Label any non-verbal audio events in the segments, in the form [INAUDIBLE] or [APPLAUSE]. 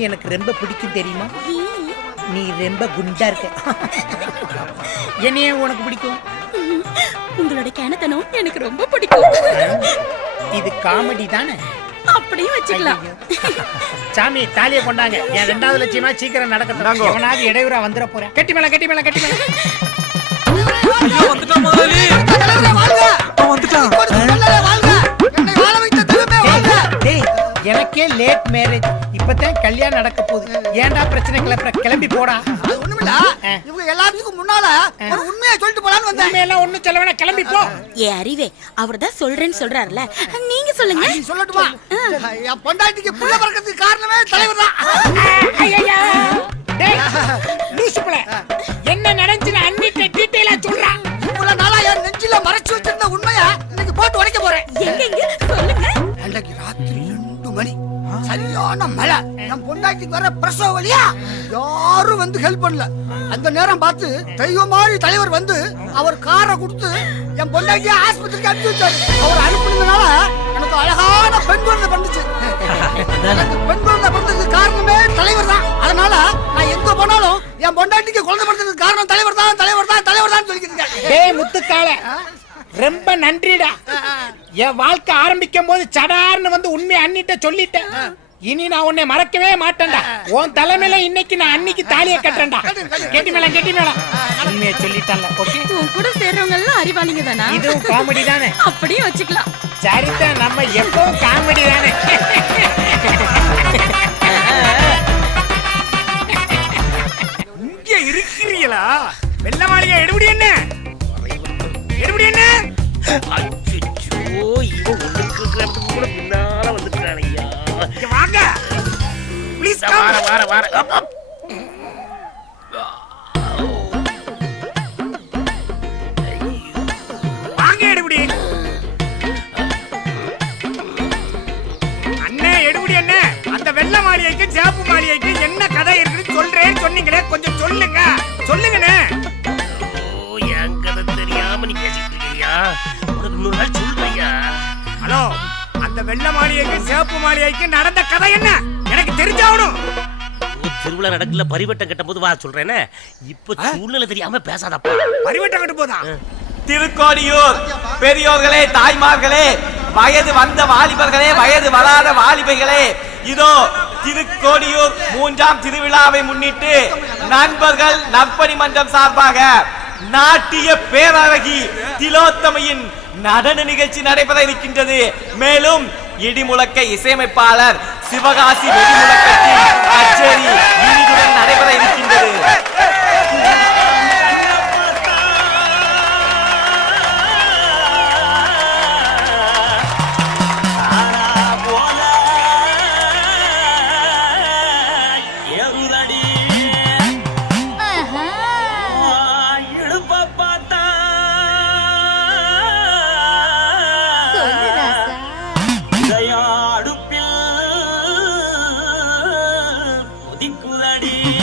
எனக்கு ரொம்ப பிடிக்கும் தெரியுமா? நீ ரொம்ப குண்டா இருக்க. [LAUGHS] என்னையே உனக்கு பிடிக்கும்? உங்களோட கேனத்தனம் எனக்கு ரொம்ப பிடிக்கும். இது காமெடி தானே? அப்படியும் வச்சுக்கலாம். சாமி தாலியை கொண்டாங்க. என் ரெண்டாவது லட்சியமா சீக்கிரம் நடக்கட்டும். எவனாவது இடையூறா வந்துட போறேன் கட்டி மேல கட்டி மேல கட்டி மேல. வந்துட்டான் முதலாளி? வந்துட்டான் எனக்கே லேட் மேரேஜ் இப்பதான் கல்யாணம் நடக்க போகுது. ஏன்டா பிரச்சனை கிளப்புற? கிளம்பி போடா. அது ஒண்ணுமில்ல. இவங்க எல்லாத்துக்கும் முன்னால ஒரு உண்மையை சொல்லிட்டு போலான்னு வந்தேன். உண்மையெல்லாம் ஒண்ணும் சொல்ல வேணாம். கிளம்பி போ. ஏ அறிவே அவர்தான் சொல்றேன்னு சொல்றாருல நீங்க சொல்லுங்க. நீ சொல்லட்டுமா? என் பொண்டாட்டிக்கு புள்ள பிறக்கிறதுக்கு காரணமே தலைவர் தான். டேய், லூசு புள்ள. என்ன நடந்துச்சுன்னு அன்னிட்ட டீட்டெயிலா சொல்றான் இவ்வளவு நாளா என் நெஞ்சில மறைச்சு சரியான மழை என் பொண்டாட்டிக்கு வர பிரசவ வழியா யாரும் வந்து ஹெல்ப் பண்ணல. அந்த நேரம் பார்த்து தெய்வம் மாதிரி தலைவர் வந்து அவர் காரை கொடுத்து என் பொண்டாட்டிய ஆஸ்பத்திரிக்கு அனுப்பி வச்சாரு. அவர் அனுப்புனதுனால எனக்கு அழகான பெண் குழந்தை பிறந்துச்சு. எனக்கு பெண் குழந்தை பிறந்ததுக்கு காரணமே தலைவர் தான். அதனால நான் எங்க போனாலும் என் பொண்டாட்டிக்கு குழந்தை பிறந்ததுக்கு காரணம் தலைவர் தான் தலைவர் தான் தலைவர் தான் சொல்லிக்கிட்டு இருக்கேன் டேய் முத்துக்கால ரொம்ப நன்றிடா. என் வாழ்க்கை ஆரம்பிக்கும் போது சடார்னு வந்து உண்மையை அண்ணிட்ட சொல்லிட்டேன். இனி நான் உன்னை மறக்கவே மாட்டேன்டா. உன் தலைமையில இன்னைக்கு நான் அன்னைக்கு தாலியை கட்டுறேன்டா. கெட்டி மேல கெட்டி மேல. உண்மையை சொல்லிட்டேன்ல ஓகே? உன் கூட சேர்றவங்க எல்லாம் அறிவாளிங்க தானா? இதுவும் காமெடி தானே? அப்படியும் வச்சுக்கலாம். சரிதான் நம்ம எப்பவும் காமெடி தானே? இங்க இருக்கிறீங்களா? வெள்ள மாளிகை எடுபடி என்ன? எடுபடி என்ன? அச்சோ இவன் ஒண்ணுக்கு கூட பின்னால ஐயா இங்க வாங்க. ப்ளீஸ் வார வார வார. வாங்க எடுபடி. அண்ணே எடுபடி அண்ணே. அந்த வெள்ள மாளிகைக்கு சேப்பு மாளிகைக்கு என்ன கதை இருக்குன்னு சொல்றேன்னு சொன்னீங்களே கொஞ்சம் சொல்லுங்க. சொல்லுங்கண்ணே. வெள்ள மாளிகைக்கு சேப்பு மாளிகைக்கு நடந்த கதை என்ன? எனக்கு தெரிஞ்சாகணும். திருவிழா நடக்கல பரிவட்டம் கட்டும் போது வா சொல்றேனே. இப்ப சூழ்நிலை தெரியாம பேசாதப்பா. பரிவட்டம் கட்டு போதா? திருக்கோடியூர் பெரியோர்களே தாய்மார்களே வயது வந்த வாலிபர்களே வயது வராத வாலிபைகளே இதோ திருக்கோடியூர் மூன்றாம் திருவிழாவை முன்னிட்டு நண்பர்கள் நற்பணி மன்றம் சார்பாக நாட்டிய பேரழகி திலோத்தமையின் நடன நிகழ்ச்சி நடைபெற இருக்கின்றது. மேலும் இடிமுழக்க இசையமைப்பாளர் சிவகாசி வெடிமுழக்கத்தின் கச்சேரி கொதிக்குதடி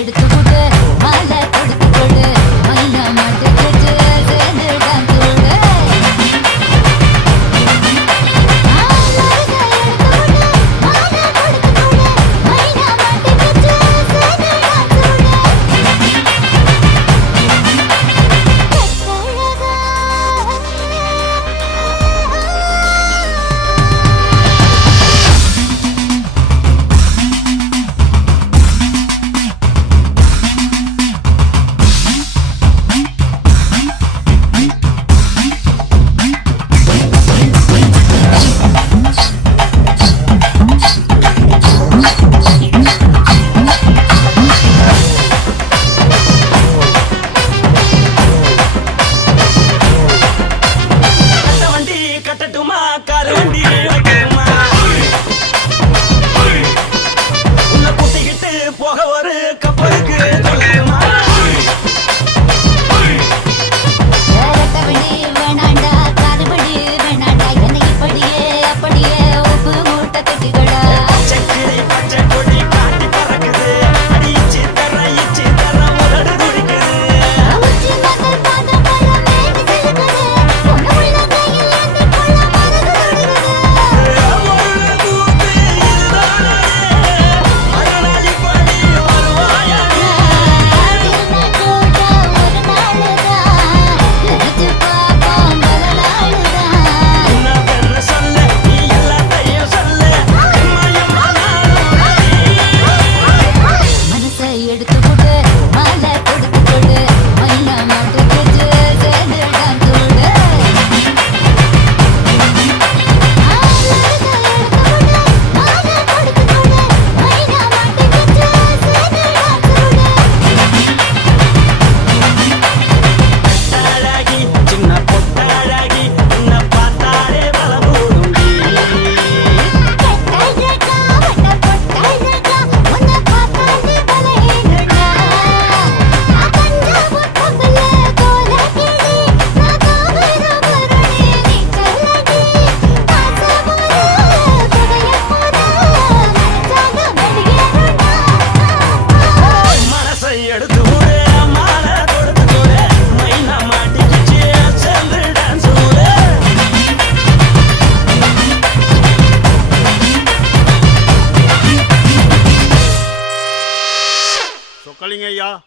எடுத்து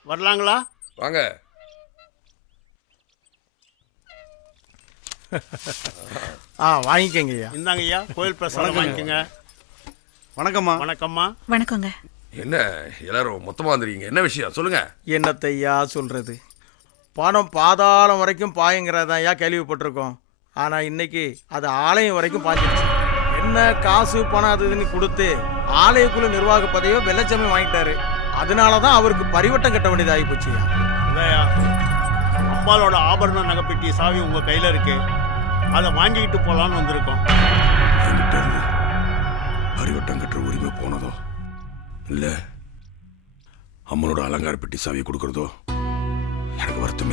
வரலாங்களா? வாங்க. ஆ வாங்கிக்கங்க ஐயா. இந்தாங்க ஐயா கோயில் பிரசாதம் வாங்கிக்கோங்க. வணக்கம்மா. வணக்கம்மா. வணக்கங்க. என்ன எல்லாரும் மொத்தமா வந்துருக்கீங்க. என்ன விஷயம்? சொல்லுங்க. என்னத்தையா சொல்றது? பணம் பாதாளம் வரைக்கும் பாயுங்கிறத ஐயா கேள்விப்பட்டிருக்கோம். ஆனா இன்னைக்கு அது ஆலயம் வரைக்கும் பாஞ்சிருச்சு. என்ன காசு பணம் அது இதுன்னு கொடுத்து ஆலயக்குழு நிர்வாக பதவியோ வெள்ளச்சமே வாங்கிட்டாரு. அதனால தான் அவருக்கு பரிவட்டம் கட்ட வேண்டியது ஆகி போச்சுயா அம்பாலோட ஆபரண நகைப்பெட்டி சாவி உங்க கையில இருக்கு. அதை வாங்கிக்கிட்டு போலான்னு வந்திருக்கோம். என்கிட்ட இருந்து பரிவட்டம் கட்டுற உரிமை போனதோ? இல்ல அம்மனோட அலங்கார பெட்டி சாவியை கொடுக்கறதோ? எனக்கு வருத்தமே